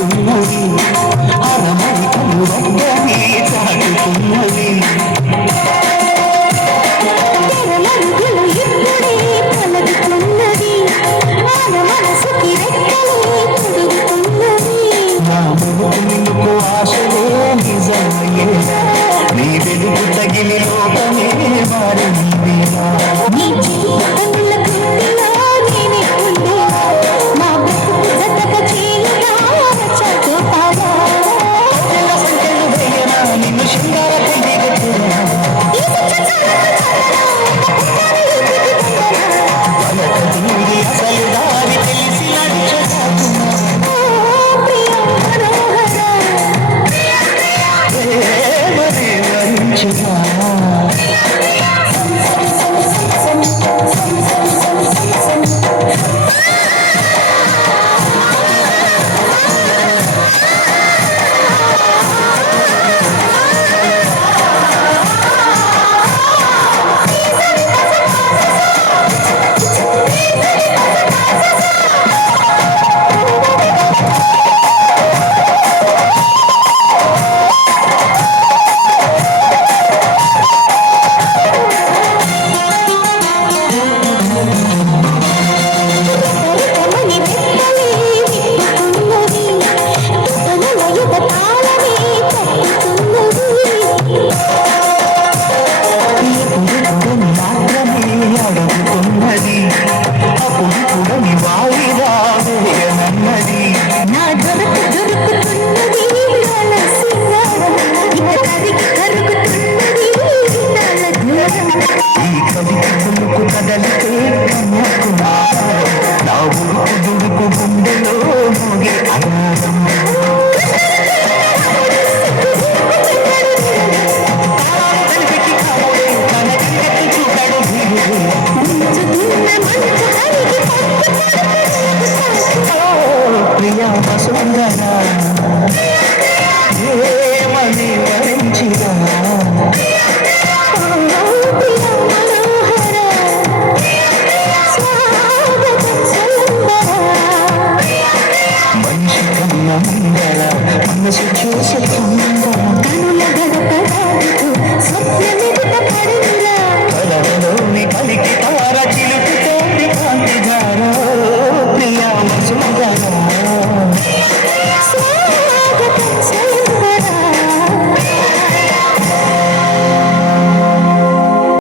తాకుతున్నది అరమరికలు వద్దనే తాకుతున్నది తెరలంగులు ఇప్పుడే పలుకుతున్నది మన మనసుకి రెక్కలే తొడుగుతున్నది నా మునుకు నిన్నుకు ఆశలే నిజమయ్యేలా నీ వెలుగు తగిలి లోకమే మారిందిలా నీ జీవితంలో గుండెలో నేనే ఉండేలా మా బ్రతుకు జతగా చేయుగా చదువుతావా సంఖ్యలు వేయనా నిన్ను శృంగార తెలియజేయనా తీరి అసలు దారి తెలిసి నడిచేసాకున్నా ప్రేమనే వరించినా అడుగుతున్నది అప్పుడు కూడా నీ వాయిదా వేయనన్నది నా దొరుకుతున్నది కరుగుతున్నది ఈ కవికి పులుకు కదలితే కన్యాకుమారి నా ఉడుకు దుడుకు గుండెలో మోగే అనాదం కనిపెట్టి కాముడే కనకి చూడడు ధీరుడు ప్రియా వసుంధరా